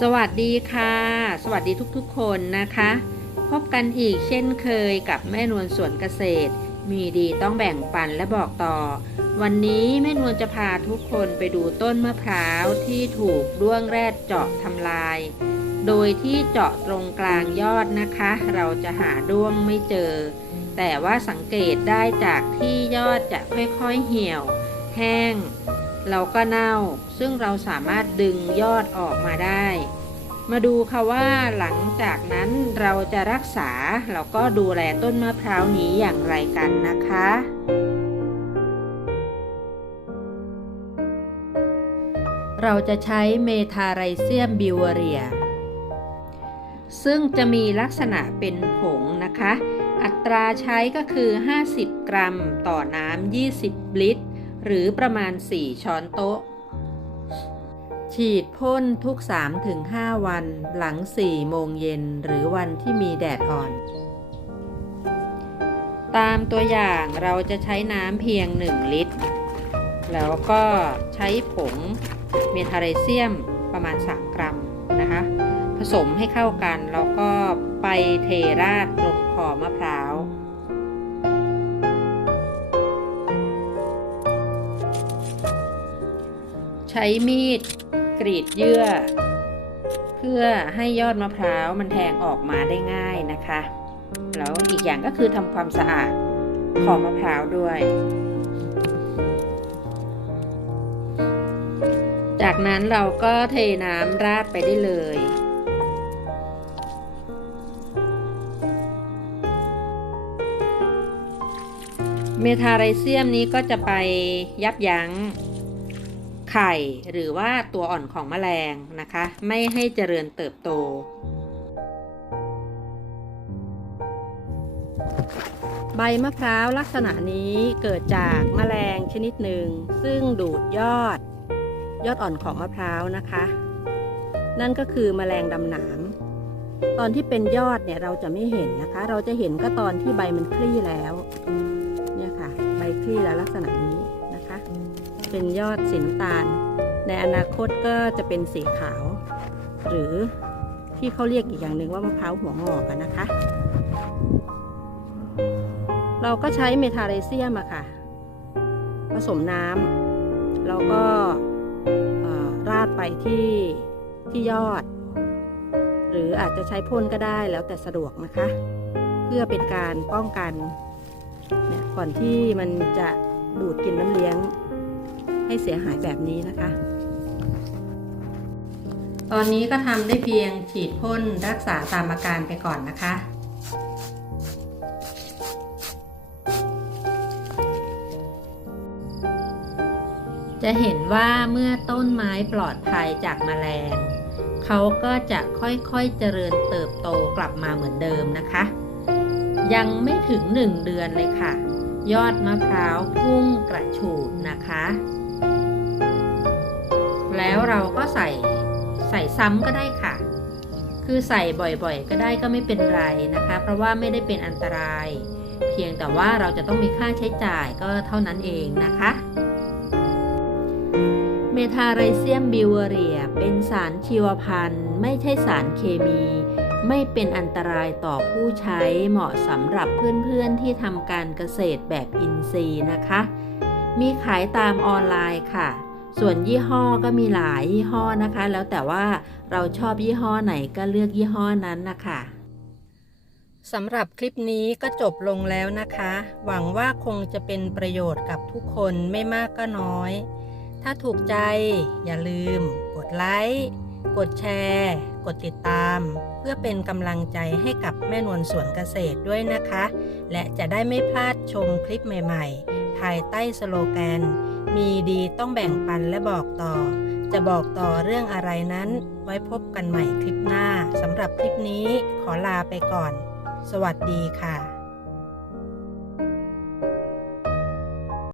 สวัสดีค่ะ สวัสดีทุกๆ คนนะคะ พบกันอีกเช่นเคยกับแม่นวลสวนเกษตร มีดีต้องแบ่งปันและบอกต่อ วันนี้แม่นวลจะพาทุกคนไปดูต้นมะพร้าวที่ถูกด้วงแรดเจาะทำลาย โดยที่เจาะตรงกลางยอดนะคะ เราจะหาด้วงไม่เจอ แต่ว่าสังเกตได้จากที่ยอดจะค่อยๆเหี่ยว แห้ง เราก็เน่า ซึ่งเราสามารถดึงยอดออกมาได้ มาดูค่ะว่าหลังจากนั้นเราจะรักษาแล้วก็ดูแลต้นมะพร้าวนี้อย่างไรกันนะคะเราจะใช้เมทาไรเซียมบิวเรีย ซึ่งจะมีลักษณะเป็นผงนะคะ อัตราใช้ก็คือ 50 กรัม ต่อน้ำ 20 ลิตร หรือประมาณ 4 ช้อนโต๊ะ ฉีดพ่นทุก 3-5 วันหลัง 4 โมงเย็นหรือวันที่มีแดดอ่อน ตามตัวอย่างเราจะใช้น้ำเพียง 1 ลิตร แล้วก็ใช้ผงเมทาไรเซียมประมาณ 3 กรัมนะคะ ผสมให้เข้ากันแล้วก็ไปเทราดลงขอมะพร้าว ใช้มีดกรีดเยื่อ เพื่อให้ยอดมะพร้าวมันแทงออกมาได้ง่ายนะคะ แล้วอีกอย่างก็คือทำความสะอาดของมะพร้าวด้วย จากนั้นเราก็เทน้ำราดไปได้เลยเมทาไรเซียมนี้ก็จะไปยับยั้ง ไข่หรือว่าตัวอ่อนของแมลงนะคะ ไม่ให้เจริญเติบโต ใบมะพร้าวลักษณะนี้เกิดจากแมลงชนิดหนึ่ง ซึ่งดูดยอด ยอดอ่อนของมะพร้าวนะคะ นั่นก็คือแมลงดำหนามตอนที่เป็นยอดเนี่ยเราจะไม่เห็นนะคะ เราจะเห็นก็ตอนที่ใบมันคลี่แล้ว เนี่ยค่ะ ใบคลี่แล้วลักษณะนี้ เป็นยอดสีน้ำตาล ในอนาคตก็จะเป็นสีขาว หรือที่เขาเรียกอีกอย่างหนึ่งว่ามะพร้าวหัวงอกนะคะ เราก็ใช้เมทาเรเซียมอะค่ะ ผสมน้ำแล้วก็ราดไปที่ที่ยอด หรืออาจจะใช้พ่นก็ได้แล้วแต่สะดวกนะคะ เพื่อเป็นการป้องกันเนี่ยก่อนที่มันจะดูดกินน้ำเลี้ยง ให้เสียหายแบบนี้นะคะ ตอนนี้ก็ทำได้เพียงฉีดพ่นรักษาตามอาการไปก่อนนะคะจะเห็นว่าเมื่อต้นไม้ปลอดภัยจากแมลง เขาก็จะค่อยๆเจริญเติบโตกลับมาเหมือนเดิมนะคะ ยังไม่ถึง1เดือนเลยค่ะ ยอดมะพร้าวพุ่งกระฉูดนะคะ แล้วเราก็ใส่ใส่ซ้ำก็ได้ค่ะ คือใส่บ่อยๆ ก็ได้ก็ไม่เป็นไรนะคะ เพราะว่าไม่ได้เป็นอันตราย เพียงแต่ว่าเราจะต้องมีค่าใช้จ่ายก็เท่านั้นเองนะคะเมทาไรเซียมบิวเรียเป็นสารชีวพันธุ์ไม่ใช่สารเคมี ไม่เป็นอันตรายต่อผู้ใช้เหมาะสำหรับเพื่อนๆที่ทำการเกษตรแบบอินทรีย์นะคะ มีขายตามออนไลน์ค่ะ ส่วนยี่ห้อก็มีหลายยี่ห้อนะคะ แล้วแต่ว่าเราชอบยี่ห้อไหนก็เลือกยี่ห้อนั้นนะคะสำหรับคลิปนี้ก็จบลงแล้วนะคะ หวังว่าคงจะเป็นประโยชน์กับทุกคนไม่มากก็น้อย ถ้าถูกใจอย่าลืม กดไลค์ กดแชร์ กดติดตาม เพื่อเป็นกำลังใจให้กับแม่นวลสวนเกษตรด้วยนะคะ และจะได้ไม่พลาดชมคลิปใหม่ ๆ ภายใต้สโลแกน มีดีต้องแบ่งปันและบอกต่อ จะบอกต่อเรื่องอะไรนั้น ไว้พบกันใหม่คลิปหน้าสำหรับคลิปนี้ขอลาไปก่อน สวัสดีค่ะ